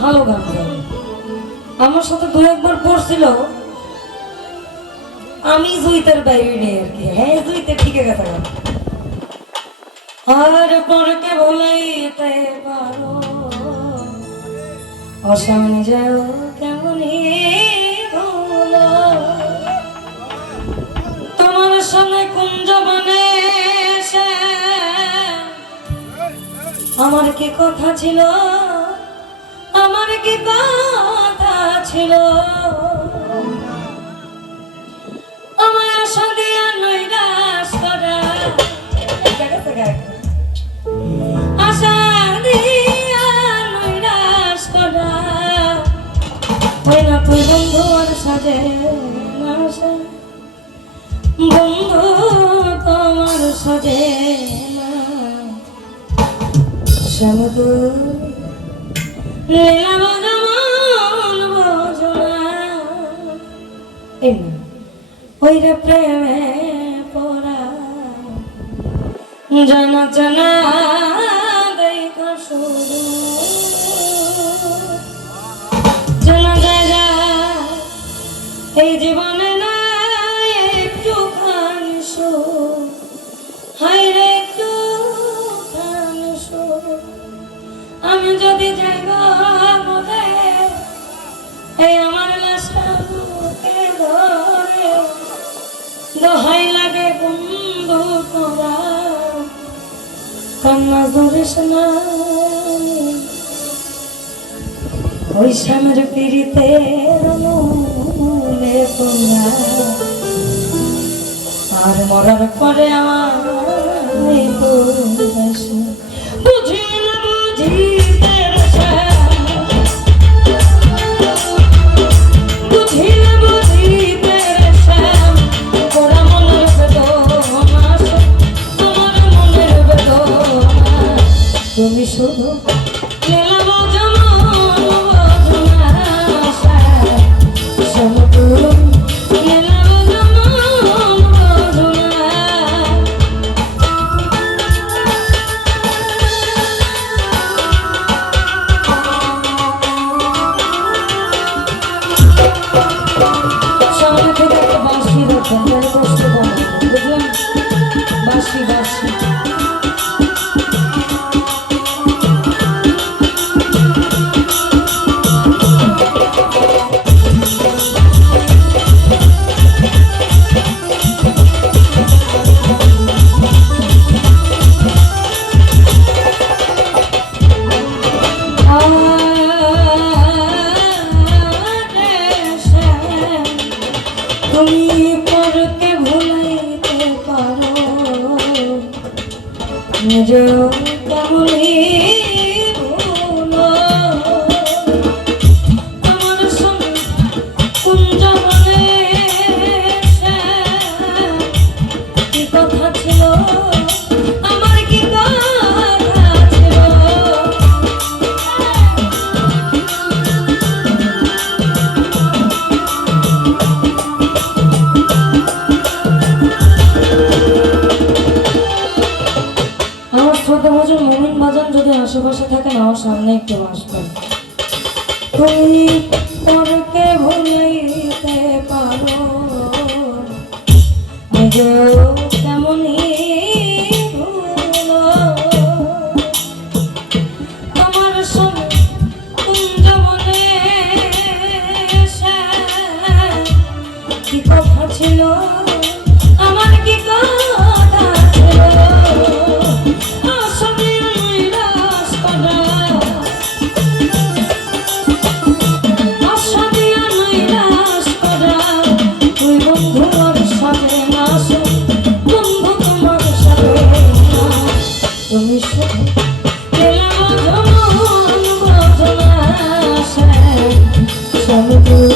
ভালো গান গায়। আমার সাথে দু একবার পড়ছিল, আমি জুইতের বাইরে নেই আর কি। হ্যাঁ জুইতে ঠিক গেছে গান আর পরকে ভুলাইতে পারো। অসামনে যাও কেমনই ভুলো। তোমার সঙ্গে কুঞ্জ এসে আমার কি কথা ছিল? আমার কি কথা ছিল? আমার আশা দিয়া নৈরাশ করা আশা দিয়া নৈরাশ করা ওই না তুই বন্ধু আর সাজে। বন্ধু তোমার সাজে না শ্যামদু লীলাব যেমন বোঝনা এই না ওই রে প্রেমে পড়া। জানা জানা কান্না ধরিস না। পিড়িতে আর মরার পরে আমার তুমি শুধু গেলাম যেমন। পরকে ভুলাইতে পারো। নিজেও তেমনই সামনে একটু আসবেন পরকে ভুলাইতে পারো। নিজেও তেমনই কি কথা я люблю.